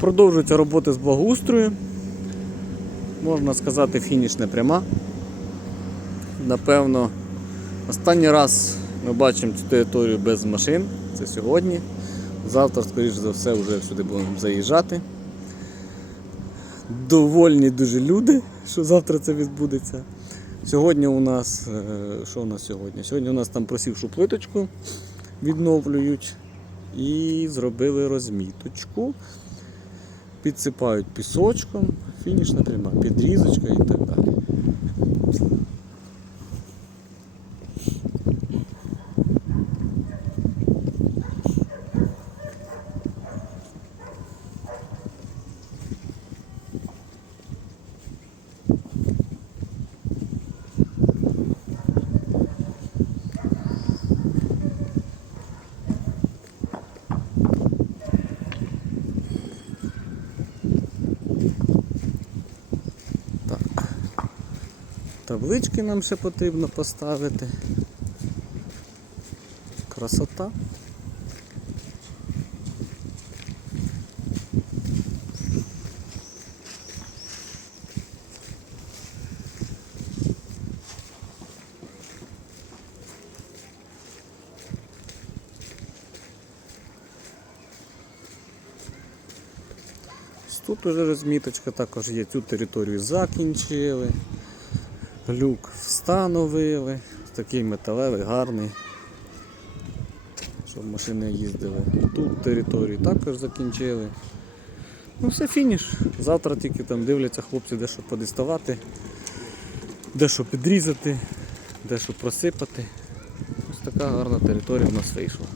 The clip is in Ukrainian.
Продовжуються роботи з благоустрою. Можна сказати, фініш не пряма. Напевно, останній раз ми бачимо цю територію без машин. Це сьогодні. Завтра, скоріш за все, вже сюди будемо заїжджати. Довольні дуже люди, що завтра це відбудеться. Сьогодні у нас, е, що у нас сьогодні? Сьогодні у нас там просівшу плиточку відновлюють і зробили розміточку. Підсипають пісочком, фінішна пряма, підрізочка Таблички нам ще потрібно поставити. Красота. Тут уже розміточка також є. Цю територію закінчили. Люк встановили. Такий металевий, гарний. Щоб машини їздили. Тут територію також закінчили. Ну все фініш. Завтра тільки там дивляться хлопці, де що подиставати, де що підрізати, де що просипати. Ось така гарна територія в нас вийшла.